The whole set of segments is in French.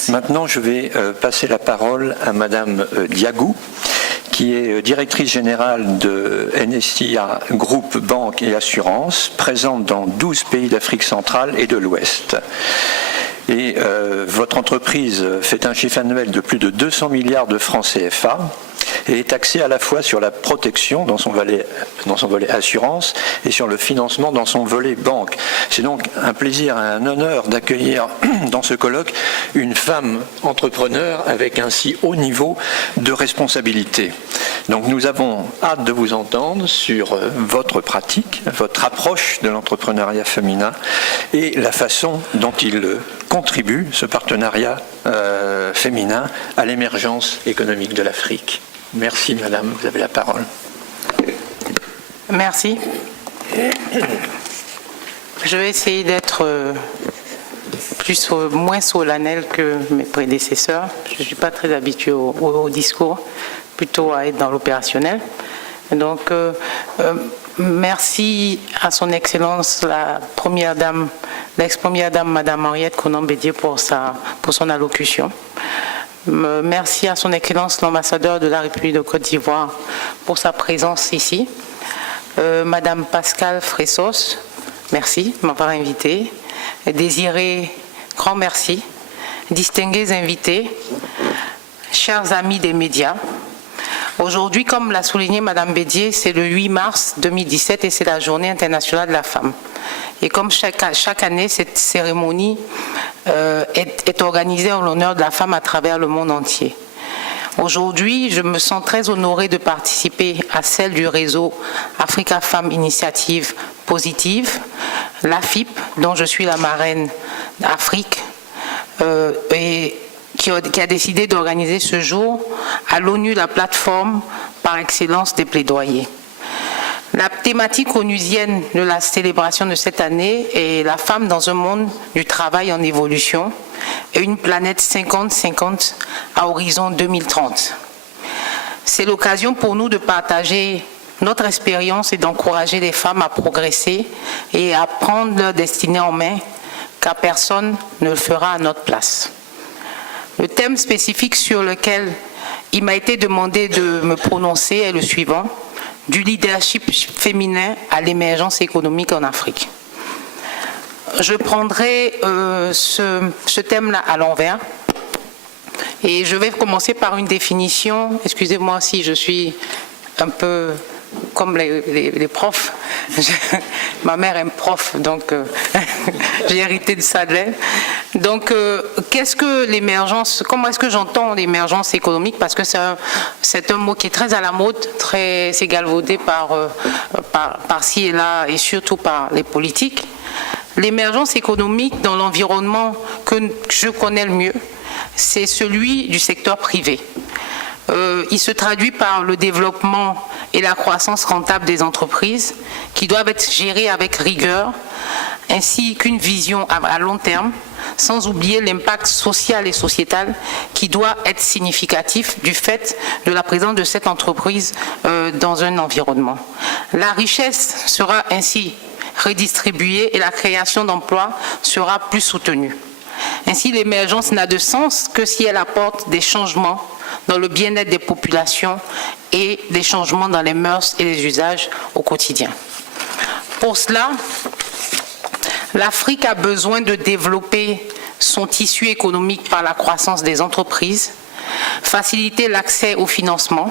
Merci. Maintenant, je vais passer la parole à Madame Diagou, qui est directrice générale de NSIA Group Banque et Assurance, présente dans 12 pays d'Afrique centrale et de l'Ouest. Et votre entreprise fait un chiffre annuel de plus de 200 milliards de francs CFA et est axée à la fois sur la protection dans son volet assurance et sur le financement dans son volet banque. C'est donc un plaisir et un honneur d'accueillir dans ce colloque une femme entrepreneur avec un si haut niveau de responsabilité. Donc nous avons hâte de vous entendre sur votre pratique, votre approche de l'entrepreneuriat féminin et la façon dont il contribue, ce partenariat féminin, à l'émergence économique de l'Afrique. Merci madame, vous avez la parole. Merci. Je vais essayer d'être moins solennel que mes prédécesseurs. Je ne suis pas très habituée au discours, plutôt à être dans l'opérationnel. Donc, merci à son Excellence, la Première Dame, l'ex-Première Dame, Madame Henriette Konan-Bédié, pour son allocution. Merci à son Excellence, l'ambassadeur de la République de Côte d'Ivoire, pour sa présence ici. Madame Pascale Fressos, merci de m'avoir invité. Désiré, grand merci. Distingués invités, chers amis des médias. Aujourd'hui, comme l'a souligné Madame Bédié, c'est le 8 mars 2017 et c'est la Journée internationale de la femme. Et comme chaque année, cette cérémonie est organisée en l'honneur de la femme à travers le monde entier. Aujourd'hui, je me sens très honorée de participer à celle du réseau Africa Femmes Initiative Positive, l'AFIP, dont je suis la marraine d'Afrique, et qui a décidé d'organiser ce jour à l'ONU la plateforme par excellence des plaidoyers. La thématique onusienne de la célébration de cette année est la femme dans un monde du travail en évolution et une planète 50-50 à horizon 2030. C'est l'occasion pour nous de partager notre expérience et d'encourager les femmes à progresser et à prendre leur destinée en main, car personne ne le fera à notre place. Le thème spécifique sur lequel il m'a été demandé de me prononcer est le suivant: du leadership féminin à l'émergence économique en Afrique. Je prendrai ce thème-là à l'envers et je vais commencer par une définition. Excusez-moi si je suis un peu comme les profs. Ma mère est prof, donc j'ai hérité de ça d'elle. Donc, qu'est-ce que l'émergence, comment est-ce que j'entends l'émergence économique? Parce que c'est un mot qui est très à la mode, c'est galvaudé par-ci et là, et surtout par les politiques. L'émergence économique dans l'environnement que je connais le mieux, c'est celui du secteur privé. Il se traduit par le développement et la croissance rentable des entreprises qui doivent être gérées avec rigueur, ainsi qu'une vision à long terme, sans oublier l'impact social et sociétal qui doit être significatif du fait de la présence de cette entreprise dans un environnement. La richesse sera ainsi redistribuée et la création d'emplois sera plus soutenue. Ainsi, l'émergence n'a de sens que si elle apporte des changements dans le bien-être des populations et des changements dans les mœurs et les usages au quotidien. Pour cela, l'Afrique a besoin de développer son tissu économique par la croissance des entreprises, faciliter l'accès au financement,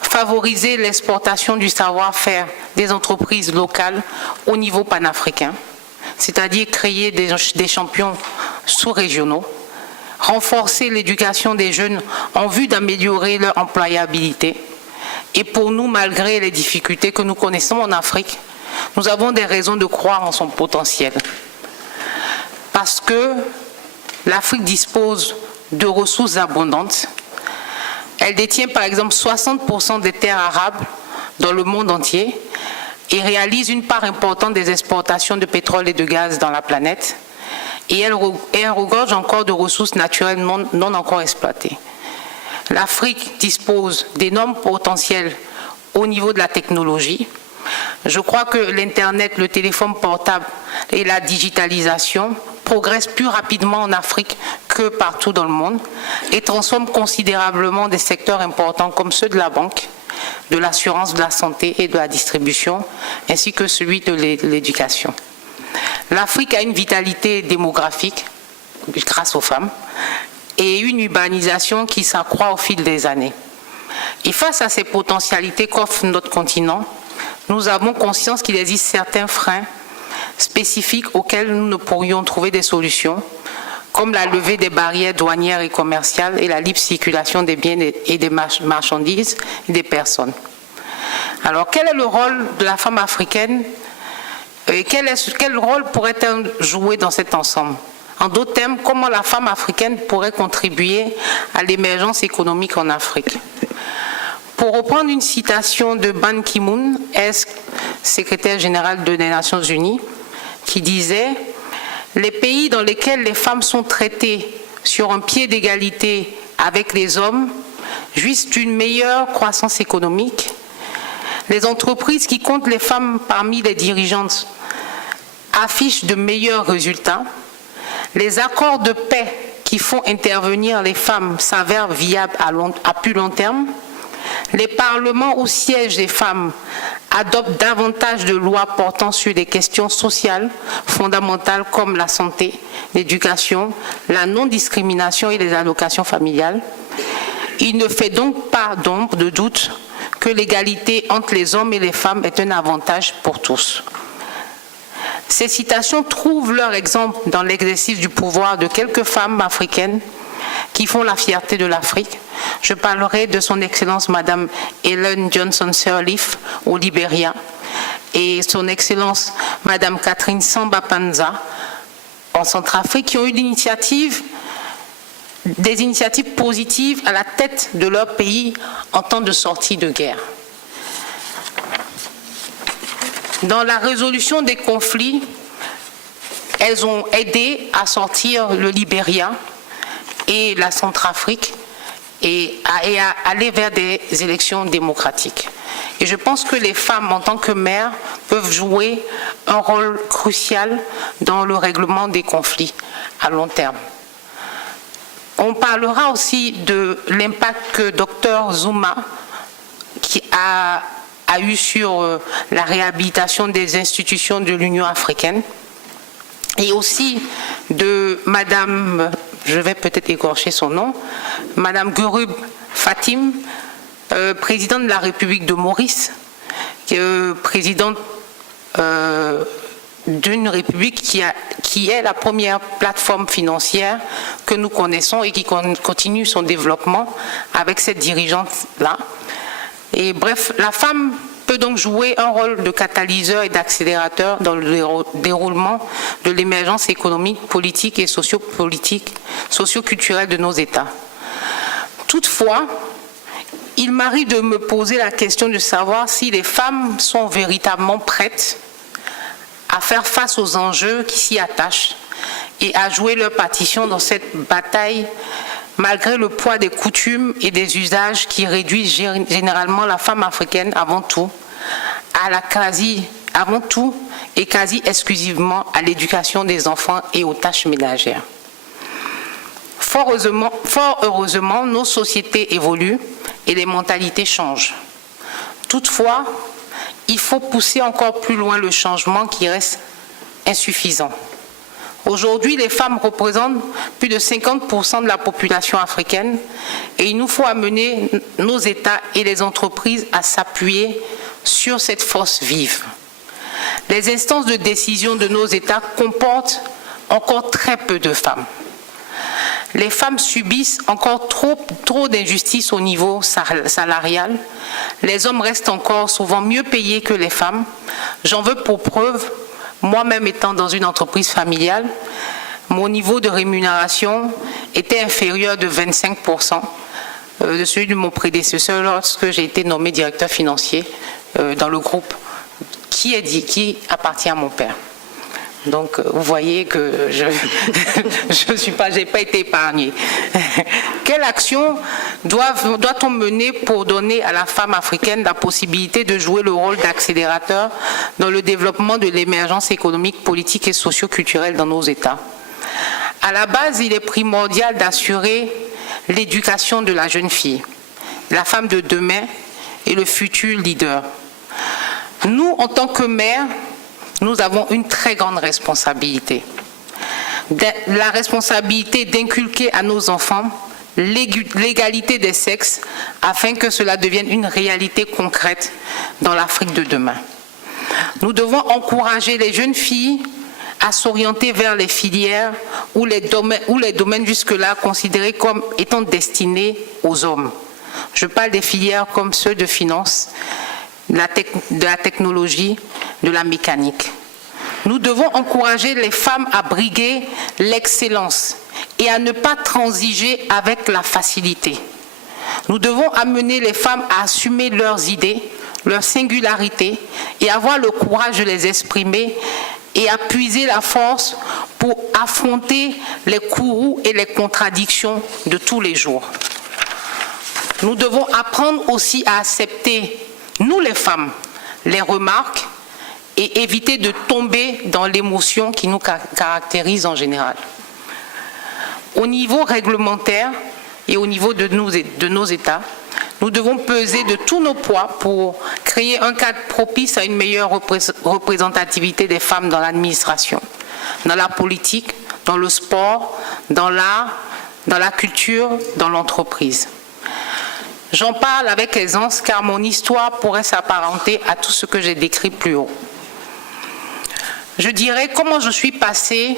favoriser l'exportation du savoir-faire des entreprises locales au niveau panafricain, c'est-à-dire créer des champions sous-régionaux, renforcer l'éducation des jeunes en vue d'améliorer leur employabilité. Et pour nous, malgré les difficultés que nous connaissons en Afrique, nous avons des raisons de croire en son potentiel. Parce que l'Afrique dispose de ressources abondantes. Elle détient par exemple 60% des terres arables dans le monde entier et réalise une part importante des exportations de pétrole et de gaz dans la planète. Et elle regorge encore de ressources naturelles non encore exploitées. L'Afrique dispose d'énormes potentiels au niveau de la technologie. Je crois que l'Internet, le téléphone portable et la digitalisation progressent plus rapidement en Afrique que partout dans le monde et transforment considérablement des secteurs importants comme ceux de la banque, de l'assurance, de la santé et de la distribution, ainsi que celui de l'éducation. L'Afrique a une vitalité démographique grâce aux femmes et une urbanisation qui s'accroît au fil des années. Et face à ces potentialités qu'offre notre continent, nous avons conscience qu'il existe certains freins spécifiques auxquels nous ne pourrions trouver des solutions, comme la levée des barrières douanières et commerciales et la libre circulation des biens et des marchandises et des personnes. Alors, quel est le rôle de la femme africaine et quel rôle pourrait-elle jouer dans cet ensemble? En d'autres termes, comment la femme africaine pourrait contribuer à l'émergence économique en Afrique? Pour reprendre une citation de Ban Ki-moon, ex-secrétaire général des Nations Unies, qui disait « Les pays dans lesquels les femmes sont traitées sur un pied d'égalité avec les hommes jouissent d'une meilleure croissance économique. Les entreprises qui comptent les femmes parmi les dirigeantes affichent de meilleurs résultats. Les accords de paix qui font intervenir les femmes s'avèrent viables à plus long terme. Les parlements où siègent les femmes adoptent davantage de lois portant sur des questions sociales fondamentales comme la santé, l'éducation, la non-discrimination et les allocations familiales. Il ne fait donc pas d'ombre de doute que l'égalité entre les hommes et les femmes est un avantage pour tous. Ces citations trouvent leur exemple dans l'exercice du pouvoir de quelques femmes africaines qui font la fierté de l'Afrique. Je parlerai de son Excellence Madame Ellen Johnson Sirleaf au Libéria et son Excellence Madame Catherine Samba-Panza en Centrafrique, qui ont eu des initiatives positives à la tête de leur pays en temps de sortie de guerre. Dans la résolution des conflits, elles ont aidé à sortir le Libéria et la Centrafrique et à aller vers des élections démocratiques. Et je pense que les femmes, en tant que mères, peuvent jouer un rôle crucial dans le règlement des conflits à long terme. On parlera aussi de l'impact que Dr Zuma qui a eu sur la réhabilitation des institutions de l'Union africaine et aussi de Madame, je vais peut-être écorcher son nom, Madame Gurub Fatim, présidente de la République de Maurice, présidente d'une république qui est la première plateforme financière que nous connaissons et qui continue son développement avec cette dirigeante-là. Et bref, la femme peut donc jouer un rôle de catalyseur et d'accélérateur dans le déroulement de l'émergence économique, politique et socio-culturelle de nos États. Toutefois, il m'arrive de me poser la question de savoir si les femmes sont véritablement prêtes à faire face aux enjeux qui s'y attachent et à jouer leur partition dans cette bataille malgré le poids des coutumes et des usages qui réduisent généralement la femme africaine avant tout et quasi exclusivement à l'éducation des enfants et aux tâches ménagères. Fort heureusement, nos sociétés évoluent et les mentalités changent. Toutefois, il faut pousser encore plus loin le changement qui reste insuffisant. Aujourd'hui, les femmes représentent plus de 50% de la population africaine et il nous faut amener nos États et les entreprises à s'appuyer sur cette force vive. Les instances de décision de nos États comportent encore très peu de femmes. Les femmes subissent encore trop d'injustices au niveau salarial. Les hommes restent encore souvent mieux payés que les femmes. J'en veux pour preuve, moi-même étant dans une entreprise familiale, mon niveau de rémunération était inférieur de 25% de celui de mon prédécesseur lorsque j'ai été nommé directeur financier dans le groupe qui appartient à mon père. Donc, vous voyez que je n'ai pas été épargnée. Quelle action doit-on mener pour donner à la femme africaine la possibilité de jouer le rôle d'accélérateur dans le développement de l'émergence économique, politique et socio-culturelle dans nos États? À la base, il est primordial d'assurer l'éducation de la jeune fille, la femme de demain et le futur leader. Nous, en tant que mères, nous avons une très grande responsabilité. La responsabilité d'inculquer à nos enfants l'égalité des sexes afin que cela devienne une réalité concrète dans l'Afrique de demain. Nous devons encourager les jeunes filles à s'orienter vers les filières ou les domaines jusque-là considérés comme étant destinés aux hommes. Je parle des filières comme ceux de finance, de la technologie, de la mécanique. Nous devons encourager les femmes à briguer l'excellence et à ne pas transiger avec la facilité. Nous devons amener les femmes à assumer leurs idées, leur singularité et avoir le courage de les exprimer et à puiser la force pour affronter les courroux et les contradictions de tous les jours. Nous devons apprendre aussi à accepter, nous les femmes, les remarques et éviter de tomber dans l'émotion qui nous caractérise en général. Au niveau réglementaire et au niveau de nos États, nous devons peser de tous nos poids pour créer un cadre propice à une meilleure représentativité des femmes dans l'administration, dans la politique, dans le sport, dans l'art, dans la culture, dans l'entreprise. J'en parle avec aisance car mon histoire pourrait s'apparenter à tout ce que j'ai décrit plus haut. Je dirais comment je suis passée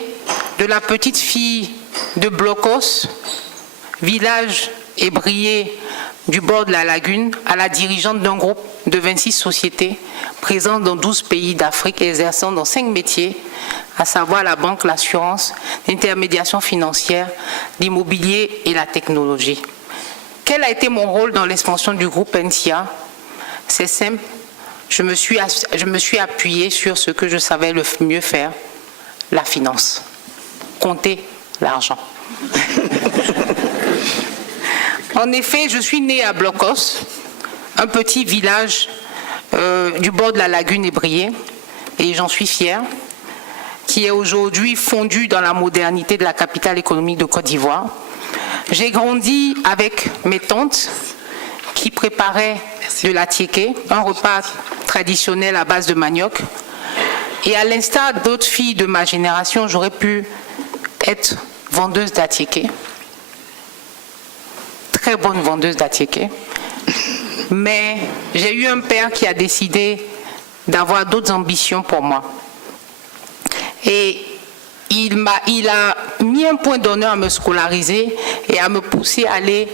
de la petite fille de Blocos, village ébrié du bord de la lagune, à la dirigeante d'un groupe de 26 sociétés présentes dans 12 pays d'Afrique et exerçant dans 5 métiers, à savoir la banque, l'assurance, l'intermédiation financière, l'immobilier et la technologie. Quel a été mon rôle dans l'expansion du groupe NCIA? C'est simple, je me suis appuyée sur ce que je savais le mieux faire, la finance, compter l'argent. En effet, je suis née à Blocos, un petit village du bord de la lagune ébriée, et j'en suis fière, qui est aujourd'hui fondu dans la modernité de la capitale économique de Côte d'Ivoire. J'ai grandi avec mes tantes qui préparaient de l'attiéké, un repas traditionnel à base de manioc. Et à l'instar d'autres filles de ma génération, j'aurais pu être vendeuse d'attiéké. Très bonne vendeuse d'attiéké. Mais j'ai eu un père qui a décidé d'avoir d'autres ambitions pour moi. Et il a mis un point d'honneur à me scolariser et à me pousser à aller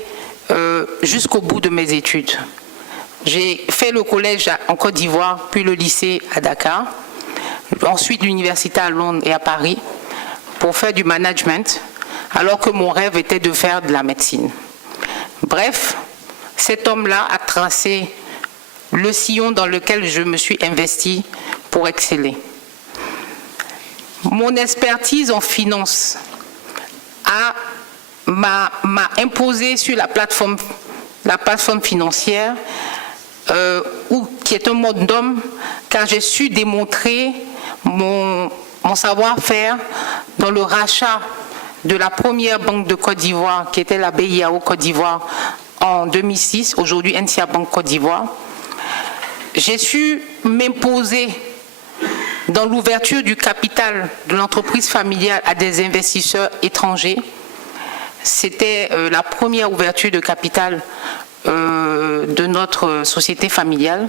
jusqu'au bout de mes études. J'ai fait le collège en Côte d'Ivoire, puis le lycée à Dakar, ensuite l'université à Londres et à Paris pour faire du management, alors que mon rêve était de faire de la médecine. Bref, cet homme-là a tracé le sillon dans lequel je me suis investie pour exceller. Mon expertise en finance m'a imposé sur la plateforme financière, qui est un mode d'homme, car j'ai su démontrer mon savoir-faire dans le rachat de la première banque de Côte d'Ivoire, qui était la BIAO Côte d'Ivoire en 2006, aujourd'hui NCIA Banque Côte d'Ivoire. J'ai su m'imposer dans l'ouverture du capital de l'entreprise familiale à des investisseurs étrangers. C'était la première ouverture de capital de notre société familiale.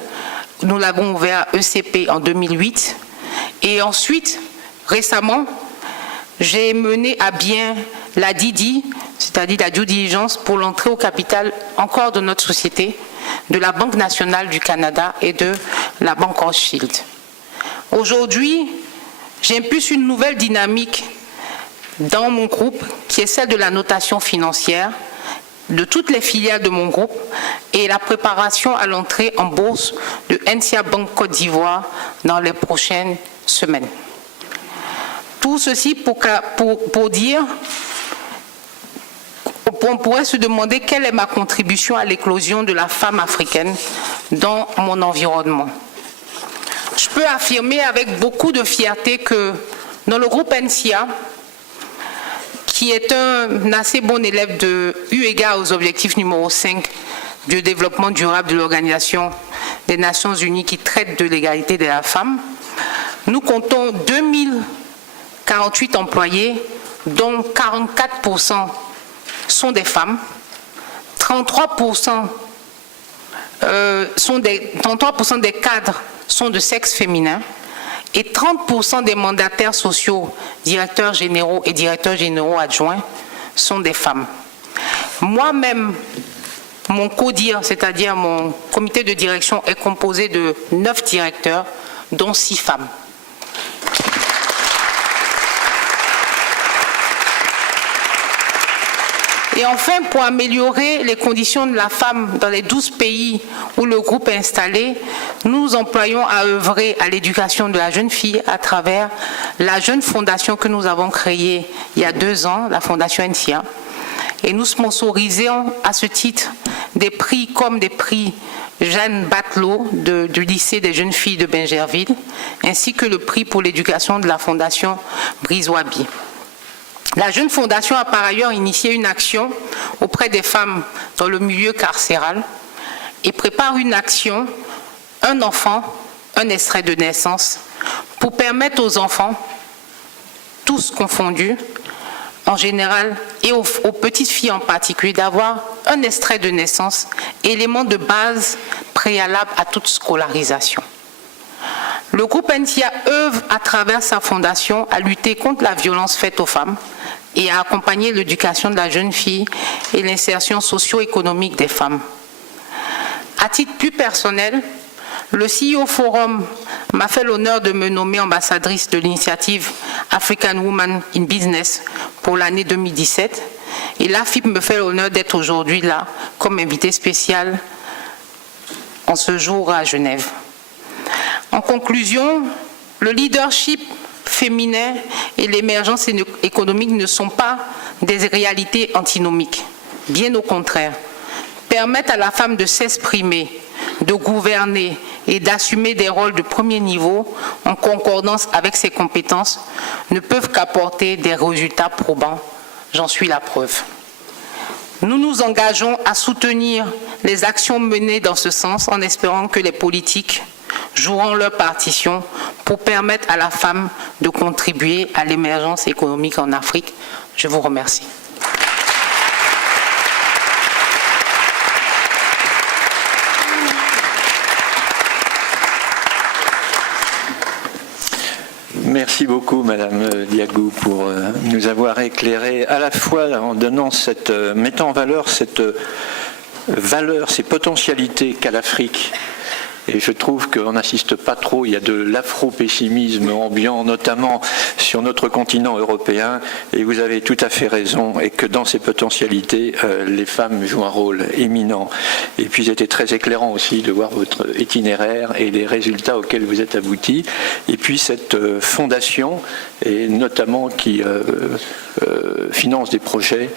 Nous l'avons ouvert à ECP en 2008. Et ensuite, récemment, j'ai mené à bien la DD, c'est-à-dire la due diligence, pour l'entrée au capital encore de notre société, de la Banque nationale du Canada et de la Banque Rothschild. Aujourd'hui, j'impulse une nouvelle dynamique dans mon groupe, qui est celle de la notation financière de toutes les filiales de mon groupe et la préparation à l'entrée en bourse de NCIA Banque Côte d'Ivoire dans les prochaines semaines. Tout ceci pour dire, on pourrait se demander quelle est ma contribution à l'éclosion de la femme africaine dans mon environnement. Je peux affirmer avec beaucoup de fierté que dans le groupe NCIA, qui est un assez bon élève eu égard aux objectifs numéro 5 du développement durable de l'Organisation des Nations Unies qui traite de l'égalité de la femme. Nous comptons 2048 employés, dont 44% sont des femmes, 33% des cadres sont de sexe féminin et 30% des mandataires sociaux, directeurs généraux et directeurs généraux adjoints sont des femmes. Moi-même, mon CODIR, c'est-à-dire mon comité de direction, est composé de 9 directeurs, dont 6 femmes. Et enfin, pour améliorer les conditions de la femme dans les 12 pays où le groupe est installé, nous employons à œuvrer à l'éducation de la jeune fille à travers la jeune fondation que nous avons créée il y a 2 ans, la fondation NCIA. Et nous sponsorisons à ce titre des prix comme des prix Jeanne Batelot du lycée des jeunes filles de Bingerville, ainsi que le prix pour l'éducation de la fondation Brice Wabi. La jeune fondation a par ailleurs initié une action auprès des femmes dans le milieu carcéral et prépare une action, un enfant, un extrait de naissance, pour permettre aux enfants, tous confondus, en général, et aux petites filles en particulier, d'avoir un extrait de naissance, élément de base préalable à toute scolarisation. Le groupe NCIA œuvre à travers sa fondation à lutter contre la violence faite aux femmes et à accompagner l'éducation de la jeune fille et l'insertion socio-économique des femmes. À titre plus personnel, le CEO Forum m'a fait l'honneur de me nommer ambassadrice de l'initiative African Women in Business pour l'année 2017 et l'AFIP me fait l'honneur d'être aujourd'hui là comme invité spécial en ce jour à Genève. En conclusion, le leadership féminin et l'émergence économique ne sont pas des réalités antinomiques. Bien au contraire, permettre à la femme de s'exprimer, de gouverner et d'assumer des rôles de premier niveau en concordance avec ses compétences ne peuvent qu'apporter des résultats probants. J'en suis la preuve. Nous nous engageons à soutenir les actions menées dans ce sens en espérant que les politiques joueront leur partition pour permettre à la femme de contribuer à l'émergence économique en Afrique. Je vous remercie. Merci beaucoup, Madame Diagou, pour nous avoir éclairé à la fois en donnant mettant en valeur cette valeur, ces potentialités qu'a l'Afrique. Et je trouve qu'on n'assiste pas trop, il y a de l'afro-pessimisme ambiant, notamment sur notre continent européen, et vous avez tout à fait raison, et que dans ces potentialités, les femmes jouent un rôle éminent. Et puis c'était très éclairant aussi de voir votre itinéraire et les résultats auxquels vous êtes aboutis, et puis cette fondation, et notamment qui finance des projets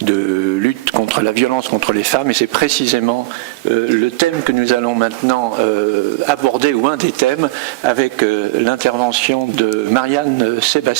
de lutte contre la violence contre les femmes, et c'est précisément le thème que nous allons maintenant aborder, ou un des thèmes, avec l'intervention de Marianne Sébastien.